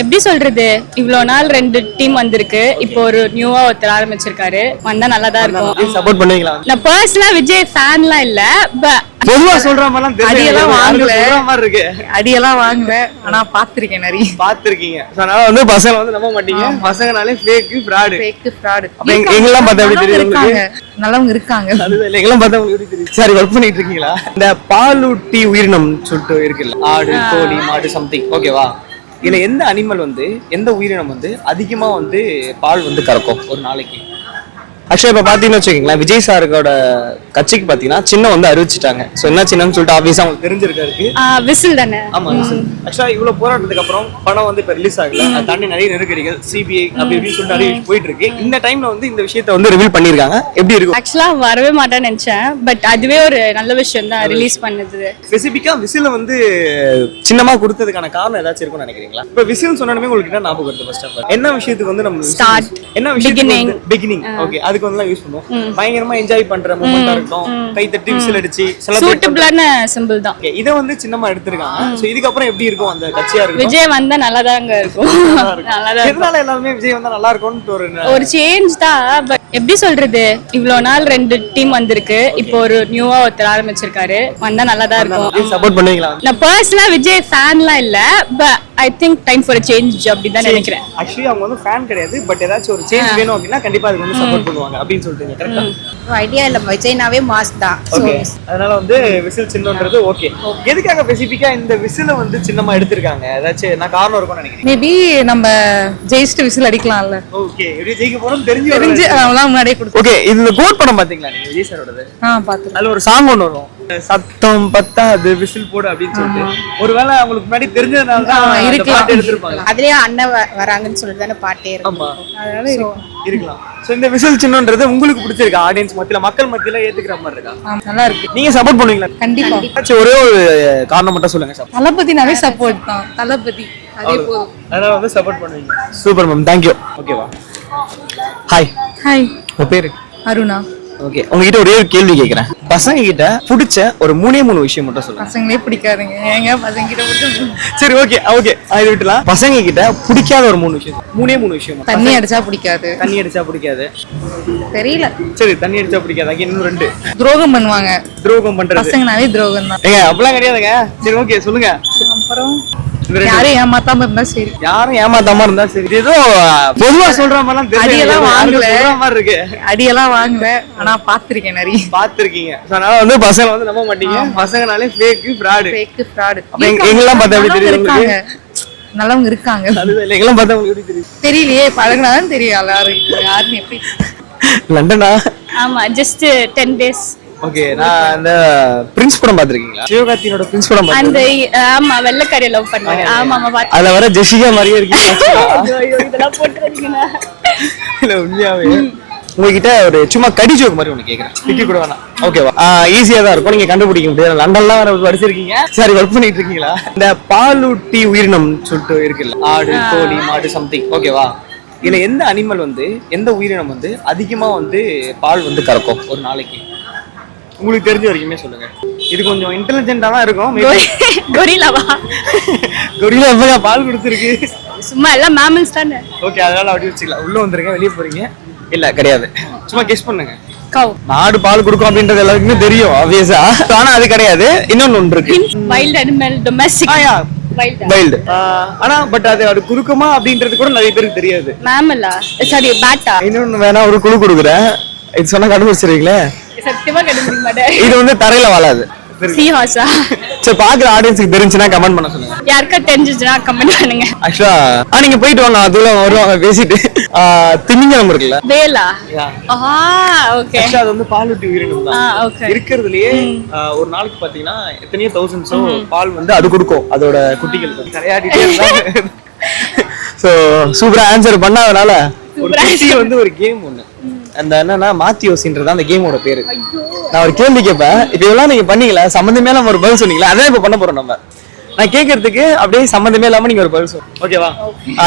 எப்படி சொல்றது? இவ்வளோ நாள் ரெண்டு டீம் வந்திருக்கு. இப்போ ஒரு நியூவா ஒருத்தர் ஆரம்பிச்சிருக்காரு. வந்தா நல்லா தான் இருக்கும். சப்போர்ட் பண்ணுவீங்களா? நான் பர்சனலா விஜய் ஃபேன்லாம் இல்ல. பொதுவா சொல்ற தெரியல. அடியெல்லாம் வாங்கல. மாதிரி இருக்கு. அடியெல்லாம் வாங்கல. ஆனா பாத்திருக்கேன் நிறைய. பாத்திருக்கீங்க அதனால வந்து பசங்க வந்து நம்ப மாட்டீங்க. பசங்கனாலே ஃபேக் ஃப்ராடு ஃபேக் ஃப்ராட் எங்கெல்லாம் பார்த்தா எப்படி தெரியும் நல்லவங்க இருக்காங்க. அதுதான் எங்கெல்லாம் பார்த்தா எப்படி தெரியும்? சரி ஒர்க் பண்ணிட்டு இருக்கீங்களா? இந்த பாலூட்டி உயிரினம் சொல்லிட்டு இருக்குல்ல. ஆடு கோழி மாடு சம்திங் ஓகேவா இதுல எந்த அனிமல் வந்து எந்த உயிரினம் வந்து அதிகமா வந்து பால் வந்து கறக்கும் ஒரு நாளைக்கு? ஆக்சுவலா இப்ப பாத்தீங்கன்னு வச்சுக்கோங்களேன் விஜய் சாருக்கோட கட்சிக்கு பாத்தீங்கன்னா சின்ன வந்து அறிவிச்சிட்டாங்க. சோ என்ன சின்னன்னு சொல்லிட்டு ஆபீஸா உங்களுக்கு தெரிஞ்சிருக்காருக்கு விசில் தானே? ஆமா ஆக்சுவலா இவ்வளவு போராட்டத்துக்கு அப்புறம் படம் வந்து இப்ப ரிலீஸ் ஆகல. அதை தாண்டி நிறைய நெருக்கடிகள் சிபிஐ அப்படி இப்படின்னு சொல்லிட்டு நிறைய போயிட்டு இருக்கு. இந்த டைம்ல வந்து இந்த விஷயத்தை வந்து ரிவீல் பண்ணிருக்காங்க எப்படி இருக்கும்? ஆக்சுவலா வரவே மாட்டேன்னு நினைச்சேன். பட் அதுவே ஒரு நல்ல விஷயம் தான் ரிலீஸ் பண்ணது. ஸ்பெசிபிக்கா விசில வந்து சின்னமா கொடுத்ததுக்கான காரணம் ஏதாச்சும் இருக்கும்னு நினைக்கிறீங்களா? இப்ப விசில் சொன்னோமே உங்களுக்கு என்ன ஞாபகம் வருது ஃபர்ஸ்ட் என்ன விஷயத்துக்கு வந்து நம்ம Start. என்ன. விஷயம் பிகினிங் ஓகே அதுக்கு வந்து யூஸ் பண்ணுவோம். பயங்கரமா என்ஜாய் பண்ற மூமெண்டா இருக்கட்டும். கை தட்டி விசில் அடிச்சு சூட்டபிளான சிம்பிள் தான். இதை வந்து சின்னமா எடுத்திருக்காங்க. சோ இதுக்கப்புறம் எப்படி இருக்கும் அந்த கட்சியா இருக்கும் விஜய் வந்தா நல்லா தாங்க இருக்கும். நல்லா தான் எல்லாருமே விஜய் வந்தா நல்லா இருக்கும்னு ஒரு ஒரு சேஞ்ச் தான் எப்படி சொல்றது? இவ்வளோ நாள் ரெண்டு டீம் வந்திருக்கு. இப்போ ஒரு நியூவா ஒருத்தர் ஆரம்பிச்சிருக்காரு. வந்தா நல்லா தான் இருக்கும். சப்போர்ட் பண்ணுவீங்களா? நான் பர்சனலா விஜய் ஃபேன்லாம் இல்ல. But I think time for change அப்படி தான் நினைக்கிறேன். ஆக்சுவலி அவங்க வந்து ஃபேன் கிடையாது. பட் ஏதாச்சும் ஒரு சேஞ்ச் வேணும் அப்படின்னா கண்டிப்பா அதுக்கு வந்து சப்போர்ட் பண்ணுவாங்க அப்படின்னு சொல்லிட்டு கரெக்டா ஐடியா இல்ல. விஜய்னாவே மாஸ் தான். ஓகே அதனால வந்து விசில் சின்னன்றது ஓகே எதுக்காக ஸ்பெசிஃபிக்கா இந்த விசில வந்து சின்னமா எடுத்திருக்காங்க? ஏதாச்சும் நான் காரணம் இருக்கும்னு நினைக்கிறேன் மேபி நம்ம ஜெயிச்சுட்டு விசில் அடிக்கலாம்ல. ஓகே எப்படி ஜெயிக்க போறோம் தெரிஞ்சு தெரிஞ்சு அவங்களாம் முன்னாடியே கொடுத்து ஓகே இந்த கோட் படம் பாத்தீங்களா நீங்க? விஜய் சாரோடது? ஆ பாத்து அதுல ஒரு சாங் ஒன்று வரும். சத்தம் பத்தாது விசில் போடு அப்படின்னு சொல்லிட்டு. ஒருவேளை அவங்களுக்கு முன்னாடி தெரிஞ்சதுனால தான். பாட்டு எடுத்திருப்பாங்க. அதுலயே அண்ணன் வராங்கன்னு சொல்லிட்டு தானே பாட்டே ஆமா. இருக்கும் அதனால இருக்கும் இருக்கலாம். சோ இந்த விசில் சின்னன்றது உங்களுக்கு பிடிச்சிருக்கா? ஆடியன்ஸ் மத்தியில மக்கள் மத்தியில ஏத்துக்கிற மாதிரி இருக்கா? நல்லா இருக்கு. நீங்க சப்போர்ட் பண்ணுவீங்களா? கண்டிப்பா. ஒரே ஒரு காரணம் மட்டும் சொல்லுங்க சார் தளபதினாவே சப்போர்ட் தான். தளபதி. அதே போதும். அதனால வந்து சப்போர்ட் பண்ணுவீங்க. சூப்பர் மேம் தேங்க்யூ ஓகேவா ஹாய் ஹாய் உங்க பேரு? அருணா. ஓகே உங்ககிட்ட ஒரே ஒரு கேள்வி கேக்குறேன். பசங்க கிட்ட பிடிச்ச ஒரு மூணே மூணு விஷயம் மட்டும் சொல்லுங்க. பசங்களே பிடிக்காதுங்க. ஏங்க? பசங்க கிட்ட மட்டும் சரி ஓகே ஓகே அது விட்டுலாம் பசங்க கிட்ட பிடிக்காத ஒரு மூணு விஷயம். மூணே மூணு விஷயம். தண்ணி அடிச்சா பிடிக்காது. தண்ணி அடிச்சா பிடிக்காது. தெரியல. சரி தண்ணி அடிச்சா பிடிக்காது. அங்கே இன்னும் ரெண்டு. துரோகம் பண்ணுவாங்க. துரோகம் பண்றது. பசங்கனாவே துரோகம் தான் ஏங்க அப்படிலாம் கிடையாதுங்க. சரி ஓகே சொல்லுங்க. அப்புறம்? யாரையும் ஏமாத்தாம இருந்தா சரி. யாரும் ஏமாத்தாம இருந்தா சரி. இது ஏதோ பொதுவா சொல்ற மாதிரிலாம் அடியெல்லாம் வாங்கல. சொல்ற மாதிரி இருக்கு அடியெல்லாம் வாங்கல. ஆனா பாத்திருக்கேன் நிறைய. பாத்திருக்கீங்க. அதனால வந்து பசங்க வந்து நம்ப மாட்டீங்க. பசங்கனாலே ஃபேக் ஃப்ராடு ஃபேக் ஃப்ராட் எங்கெல்லாம் பார்த்தா எப்படி தெரியும் இருக்காங்க. நல்லவங்க இருக்காங்க. எங்கெல்லாம் பார்த்தா உங்களுக்கு எப்படி தெரியும் தெரியலையே பழகினாதான் தெரியும் எல்லாரும். யாருன்னு எப்படி? லண்டனா? ஆமா ஜஸ்ட் டென் டேஸ் ஓகே நான் அந்த பிரின்ஸ் படம் பாத்திருக்கீங்களா சிவகார்த்தியோட பிரின்ஸ் படம் அந்த ஆமா வெள்ளக்காரிய லவ் பண்ணுவாரு. ஆமா ஆமா பாத்து அதுல வர ஜெசிகா மாதிரியே ஐயோ, இதெல்லாம் போட்டுறீங்கண்ணா இல்ல உண்மையாவே. உங்ககிட்ட ஒரு சும்மா கடி ஜோக் மாதிரி ஒண்ணு கேக்குறேன். திட்டி கூட வேணாம் ஓகேவா ஈஸியா தான் இருக்கும். நீங்க கண்டுபிடிக்க முடியாது. லண்டன்லாம் வேற படிச்சிருக்கீங்க. சரி ஒர்க் பண்ணிட்டு இருக்கீங்களா? இந்த பாலூட்டி உயிரினம் சொல்லிட்டு இருக்குல்ல. ஆடு கோழி மாடு சம்திங் ஓகேவா இதுல எந்த அனிமல் வந்து எந்த உயிரினம் வந்து அதிகமா வந்து பால் வந்து கறக்கும் ஒரு நாளைக்கு? உங்களுக்கு தெரிஞ்ச வரைக்குமே சொல்லுங்க. இது கொஞ்சம் இன்டெலிஜென்ட்டா தான் இருக்கும். கொரிலாவா கொரியில எப்ப பால் கொடுத்துருக்கு சும்மா எல்லாம் மேமல்ஸ் தானே. ஓகே அதனால அப்படி வச்சுக்கலாம். உள்ள வந்துருங்க வெளியே போறீங்க. இல்ல கிடையாது. சும்மா கெஸ் பண்ணுங்க. கவ். மாடு பால் கொடுக்கும் அப்படின்றது எல்லாருக்குமே தெரியும் ஆப்வியஸா ஆனா அது கிடையாது. இன்னொன்னு ஒன்று இருக்கு. Wild animal domestic wild wild ஆனா பட் அது அது குறுக்கமா அப்படின்றது கூட நிறைய பேருக்கு தெரியாது. மேமலா சாரி பேட்டா இன்னொன்னு வேணா ஒரு குழு கொடுக்குறேன். இது சொன்னா கண்டுபிடிச்சிருவீங்களே? சத்தியமா கண்டுபிடிக்க மாட்டேன். இது வந்து தரையில வாழாது. சி ஹார்ஸா சரி பாக்குற ஆடியன்ஸுக்கு தெரிஞ்சுன்னா கமெண்ட் பண்ண சொல்லுங்க. யாருக்கா தெரிஞ்சிச்சுன்னா கமெண்ட் பண்ணுங்க. ஆக்சுவலா ஆ நீங்க போயிட்டு வாங்க அதுல வருவாங்க பேசிட்டு. திமிங்கலம் இருக்குல்ல? வேலா? ஆ ஓகே Actually அது வந்து பாலூட்டி உயிரினம் தான். இருக்கிறதுலயே ஒரு நாளைக்கு பாத்தீங்கன்னா எத்தனையோ தௌசண்ட்ஸோ பால் வந்து அது கொடுக்கும் அதோட குட்டிகளுக்கு தலையாடிட்டே ஸோ சூப்பரா ஆன்சர் பண்ணாதனால ஒரு வந்து ஒரு கேம் அந்த என்னன்னா மாத்தியோசின்றது அந்த கேமோட பேரு. நான் ஒரு கேள்வி கேட்பேன். இப்ப இதெல்லாம் நீங்க பண்ணீங்களா? சம்மந்தமே இல்லாம ஒரு பதில் சொன்னீங்களா? அதான் இப்ப பண்ண போறோம் நம்ம. நான் கேட்கறதுக்கு அப்படியே சம்மந்தமே இல்லாம நீங்க ஒரு பதில் சொல்லுங்க ஓகேவா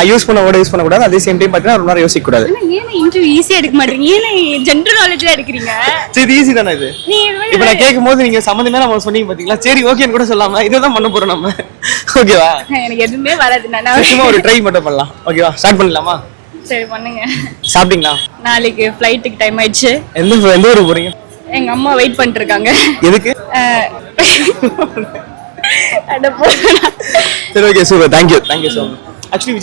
யூஸ் பண்ண வேர்டு யூஸ் பண்ண கூடாது. அதே சேம் டைம் பார்த்தீங்கன்னா ரொம்ப நேரம் யோசிக்க கூடாது. ஏன் இன்டர்வியூ ஈஸியா எடுக்க மாட்டீங்க. ஏன் ஜென்ரல் நாலேஜ் எடுக்கிறீங்க. சரி ஈஸி தானே இது? இப்போ நான் கேட்கும் போது நீங்க சம்மந்தமே நம்ம சொன்னீங்க பாத்தீங்களா? சரி ஓகேன்னு கூட சொல்லாம இதுதான் பண்ண போறோம் நம்ம. ஓகேவா எனக்கு எதுவுமே வராது. நான் சும்மா ஒரு ட்ரை மட்டும் பண்ணலாம். ஓகேவா ஸ்டார்ட் பண்ணலாமா சரி பண்ணுங்க. சாப்பிட்டீங்களா? நாளைக்கு ஃப்ளைட்டுக்கு டைம் ஆயிடுச்சு. எந்த எந்த ஊருக்கு போறீங்க? எங்க அம்மா வெயிட் பண்ணிட்டு இருக்காங்க எதுக்கு அட போடா. சரி okay super thank you thank you so much actually